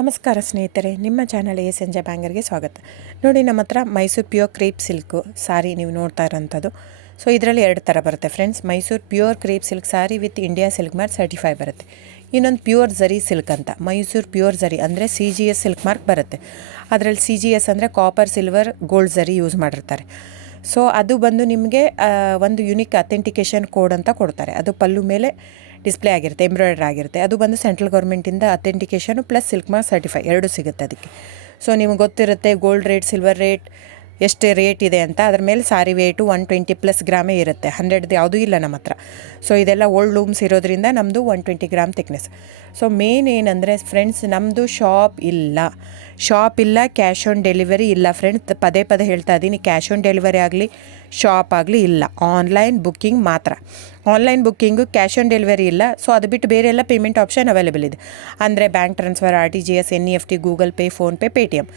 ನಮಸ್ಕಾರ ಸ್ನೇಹಿತರೆ, ನಿಮ್ಮ ಚಾನಲ್ ಸಂಜೆ ಬ್ಯಾಂಗರ್ಗೆ ಸ್ವಾಗತ. ನೋಡಿ, ನಮ್ಮ ಹತ್ರ ಮೈಸೂರು ಪ್ಯೂರ್ ಕ್ರೇಪ್ ಸಿಲ್ಕು ಸಾರಿ ನೀವು ನೋಡ್ತಾ ಇರೋಂಥದ್ದು. ಸೊ ಇದರಲ್ಲಿ ಎರಡು ಥರ ಬರುತ್ತೆ friends. Mysuru pure crepe silk sorry with India silk mark certify ಬರುತ್ತೆ. ಇನ್ನೊಂದು ಪ್ಯೂರ್ ಝರಿ ಸಿಲ್ಕ್ ಅಂತ, ಮೈಸೂರು ಪ್ಯೂರ್ ಝರಿ ಅಂದರೆ CGS ಸಿಲ್ಕ್ ಮಾರ್ಕ್ ಬರುತ್ತೆ. ಅದರಲ್ಲಿ CGS ಅಂದರೆ ಕಾಪರ್, ಸಿಲ್ವರ್, ಗೋಲ್ಡ್ ಝರಿ ಯೂಸ್ ಮಾಡಿರ್ತಾರೆ. ಸೊ ಅದು ಬಂದು ನಿಮಗೆ ಒಂದು ಯುನಿಕ್ ಅಥೆಂಟಿಕೇಷನ್ ಕೋಡ್ ಅಂತ ಕೊಡ್ತಾರೆ. ಅದು ಪಲ್ಲು ಮೇಲೆ ಡಿಸ್ಪ್ಲೇ ಆಗಿರುತ್ತೆ, ಎಂಬ್ರಾಯ್ಡ್ರಿ ಆಗಿರುತ್ತೆ. ಅದು ಬಂದು ಸೆಂಟ್ರಲ್ ಗೌರ್ಮೆಂಟಿಂದ ಅಥೆಂಟಿಕೇಷನು ಪ್ಲಸ್ ಸಿಲ್ಕ್ ಮಾರ್ಕ್ ಸರ್ಟಿಫೈ ಎರಡೂ ಸಿಗುತ್ತೆ ಅದಕ್ಕೆ. ಸೊ ನಿಮಗೆ ಗೊತ್ತಿರುತ್ತೆ ಗೋಲ್ಡ್ ರೇಟ್, ಸಿಲ್ವರ್ ರೇಟ್ ಎಷ್ಟು ರೇಟ್ ಇದೆ ಅಂತ. ಅದ್ರ ಮೇಲೆ ಸಾರಿ ವೇಟು 120+ ಗ್ರಾಮೇ ಇರುತ್ತೆ, 100 ಯಾವುದೂ ಇಲ್ಲ ನಮ್ಮ ಹತ್ರ. ಸೊ ಇದೆಲ್ಲ ಓಲ್ಡ್ ಲೂಮ್ಸ್ ಇರೋದ್ರಿಂದ ನಮ್ಮದು 120 ಗ್ರಾಮ್ ಥಿಕ್ನೆಸ್. ಸೊ ಮೇನ್ ಏನಂದರೆ ಫ್ರೆಂಡ್ಸ್, ನಮ್ಮದು ಶಾಪ್ ಇಲ್ಲ, ಕ್ಯಾಶ್ ಆನ್ ಡೆಲಿವರಿ ಇಲ್ಲ ಫ್ರೆಂಡ್ಸ್. ಪದೇ ಹೇಳ್ತಾ ಇದ್ದೀನಿ, ಕ್ಯಾಶ್ ಆನ್ ಡೆಲಿವರಿ ಆಗಲಿ, ಶಾಪ್ ಆಗಲಿ ಇಲ್ಲ, ಆನ್ಲೈನ್ ಬುಕ್ಕಿಂಗ್ ಮಾತ್ರ. Online booking, cash on delivery ಇಲ್ಲ. ಸೊ ಅದು ಬಿಟ್ಟು ಬೇರೆ ಎಲ್ಲ ಪೇಮೆಂಟ್ ಆಪ್ಷನ್ ಅವೈಲೇಬಲ್ ಇದೆ. ಅಂದರೆ bank transfer, RTGS, NEFT, Google pay, PhonePe, Paytm.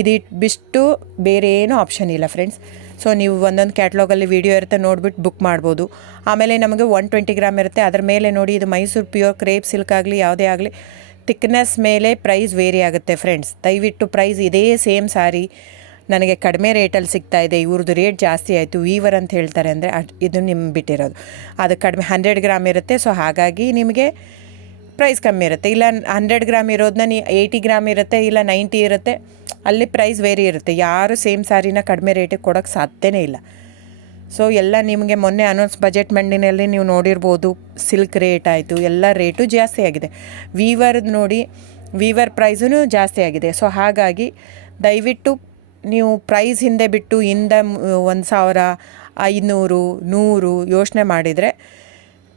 ಇದು ಬಿಟ್ಟು ಬೇರೆ ಏನೂ ಆಪ್ಷನ್ ಇಲ್ಲ ಫ್ರೆಂಡ್ಸ್. ಸೊ ನೀವು ಒಂದೊಂದು ಕ್ಯಾಟ್ಲಾಗಲ್ಲಿ ವೀಡಿಯೋ ಇರುತ್ತೆ, ನೋಡಿಬಿಟ್ಟು ಬುಕ್ ಮಾಡ್ಬೋದು. ಆಮೇಲೆ ನಮಗೆ 120 ಗ್ರಾಮ್ ಇರುತ್ತೆ. ಅದ್ರ ಮೇಲೆ ನೋಡಿ, ಇದು ಮೈಸೂರು ಪ್ಯೂರ್ ಕ್ರೇಪ್ ಸಿಲ್ಕ್ ಆಗಲಿ ಯಾವುದೇ ಆಗಲಿ ಥಿಕ್ನೆಸ್ ಮೇಲೆ ಪ್ರೈಸ್ ವೇರಿ ಆಗುತ್ತೆ ಫ್ರೆಂಡ್ಸ್. ದಯವಿಟ್ಟು ಪ್ರೈಸ್ ಇದೇ ಸೇಮ್ ಸಾರಿ ನನಗೆ ಕಡಿಮೆ ರೇಟಲ್ಲಿ ಸಿಗ್ತಾ ಇದೆ, ಇವ್ರದ್ದು ರೇಟ್ ಜಾಸ್ತಿ ಆಯಿತು, ವೀವರ್ ಅಂತ ಹೇಳ್ತಾರೆ ಅಂದರೆ ಇದು ನಿಮ್ಗೆ ಬಿಟ್ಟಿರೋದು. ಅದು ಕಡಿಮೆ 100 ಗ್ರಾಮ್ ಇರುತ್ತೆ. ಸೊ ಹಾಗಾಗಿ ನಿಮಗೆ ಪ್ರೈಸ್ ಕಮ್ಮಿ ಇರುತ್ತೆ. ಇಲ್ಲ 100 ಗ್ರಾಮ್ ಇರೋದನ್ನ 80 ಗ್ರಾಮ್ ಇರುತ್ತೆ, ಇಲ್ಲ 90 ಇರುತ್ತೆ, ಅಲ್ಲಿ ಪ್ರೈಸ್ ವೇರಿ ಇರುತ್ತೆ. ಯಾರು ಸೇಮ್ ಸಾರಿನ ಕಡಿಮೆ ರೇಟಿಗೆ ಕೊಡೋಕ್ಕೆ ಸಾಧ್ಯನೇ ಇಲ್ಲ. ಸೊ ಎಲ್ಲ ನಿಮಗೆ ಮೊನ್ನೆ ಅನೌನ್ಸ್ ಬಜೆಟ್ ಮಂಡಿನಲ್ಲಿ ನೀವು ನೋಡಿರ್ಬೋದು, ಸಿಲ್ಕ್ ರೇಟ್ ಆಯಿತು, ಎಲ್ಲ ರೇಟು ಜಾಸ್ತಿ ಆಗಿದೆ. ವೀವರ್ದು ನೋಡಿ, ವೀವರ್ ಪ್ರೈಸೂ ಜಾಸ್ತಿ ಆಗಿದೆ. ಸೊ ಹಾಗಾಗಿ ದಯವಿಟ್ಟು ನೀವು ಪ್ರೈಸ್ ಹಿಂದೆ ಬಿಟ್ಟು 1,000, 500, 100 ಯೋಚನೆ ಮಾಡಿದರೆ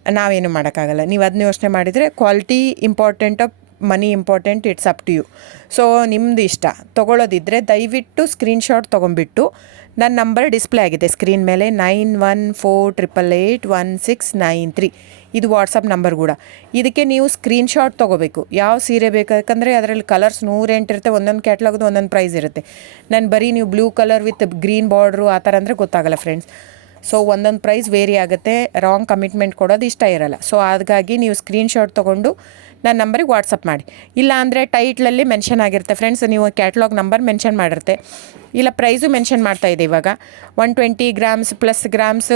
ನಾವೇನು ಮಾಡೋಕ್ಕಾಗಲ್ಲ. ನೀವು ಅದನ್ನ ಯೋಚನೆ ಮಾಡಿದರೆ quality important, money important, it's up to you. So ನಿಮ್ಮದು ಇಷ್ಟ. ತೊಗೊಳ್ಳೋದಿದ್ದರೆ ದಯವಿಟ್ಟು ಸ್ಕ್ರೀನ್ಶಾಟ್ ತೊಗೊಂಬಿಟ್ಟು, ನನ್ನ ನಂಬರ್ ಡಿಸ್ಪ್ಲೇ ಆಗಿದೆ ಸ್ಕ್ರೀನ್ ಮೇಲೆ, 9148881693. ಇದು ವಾಟ್ಸಪ್ ನಂಬರ್ ಕೂಡ. ಇದಕ್ಕೆ ನೀವು ಸ್ಕ್ರೀನ್ಶಾಟ್ ತೊಗೋಬೇಕು. ಯಾವ ಸೀರೆ ಬೇಕು, ಯಾಕಂದರೆ ಅದರಲ್ಲಿ ಕಲರ್ಸ್ 108 ಇರುತ್ತೆ, ಒಂದೊಂದು ಕ್ಯಾಟ್ಲಾಗ್ದು ಒಂದೊಂದು ಪ್ರೈಸ್ ಇರುತ್ತೆ. ನಾನು ಬರೀ ನೀವು blue colour with green border ಆ ಥರ ಅಂದರೆ ಗೊತ್ತಾಗಲ್ಲ ಫ್ರೆಂಡ್ಸ್. ಸೊ ಒಂದೊಂದು ಪ್ರೈಸ್ ವೇರಿ ಆಗುತ್ತೆ, ರಾಂಗ್ ಕಮಿಟ್ಮೆಂಟ್ ಕೊಡೋದು ಇಷ್ಟ ಇರಲ್ಲ. ಸೊ ಹಾಗಾಗಿ ನೀವು ಸ್ಕ್ರೀನ್ಶಾಟ್ ತೊಗೊಂಡು ನನ್ನ ನಂಬರಿಗೆ ವಾಟ್ಸಪ್ ಮಾಡಿ. ಇಲ್ಲ ಅಂದರೆ ಟೈಟ್ಲಲ್ಲಿ ಮೆನ್ಷನ್ ಆಗಿರುತ್ತೆ ಫ್ರೆಂಡ್ಸ್, ನೀವು ಕ್ಯಾಟ್ಲಾಗ್ ನಂಬರ್ ಮೆನ್ಷನ್ ಮಾಡಿರುತ್ತೆ, ಇಲ್ಲ ಪ್ರೈಸು ಮೆನ್ಷನ್ ಮಾಡ್ತಾಯಿದೆ. ಇವಾಗ 120 ಗ್ರಾಮ್ಸ್ ಪ್ಲಸ್ ಗ್ರಾಮ್ಸ್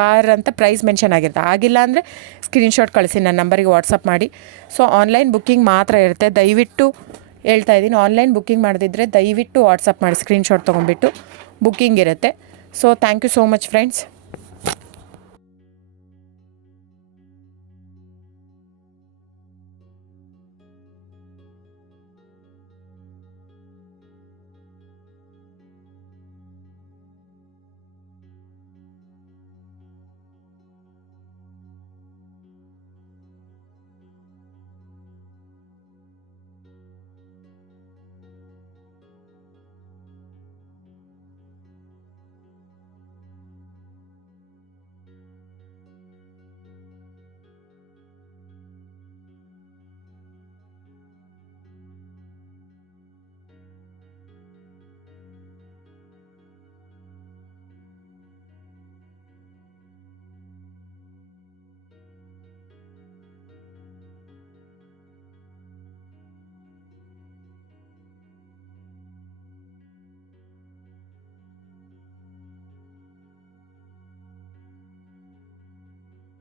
ಬಾರ್ ಅಂತ ಪ್ರೈಸ್ ಮೆನ್ಷನ್ ಆಗಿರುತ್ತೆ. ಆಗಿಲ್ಲ ಅಂದರೆ ಸ್ಕ್ರೀನ್ಶಾಟ್ ಕಳಿಸಿ, ನನ್ನ ನಂಬರಿಗೆ ವಾಟ್ಸಪ್ ಮಾಡಿ. ಸೊ ಆನ್ಲೈನ್ ಬುಕ್ಕಿಂಗ್ ಮಾತ್ರ ಇರುತ್ತೆ. ದಯವಿಟ್ಟು ಹೇಳ್ತಾ ಇದ್ದೀನಿ, ಆನ್ಲೈನ್ ಬುಕ್ಕಿಂಗ್ ಮಾಡದಿದ್ದರೆ ದಯವಿಟ್ಟು ವಾಟ್ಸಪ್ ಮಾಡಿ, ಸ್ಕ್ರೀನ್ಶಾಟ್ ತೊಗೊಂಡ್ಬಿಟ್ಟು ಬುಕ್ಕಿಂಗ್ ಇರುತ್ತೆ. So thank you so much friends.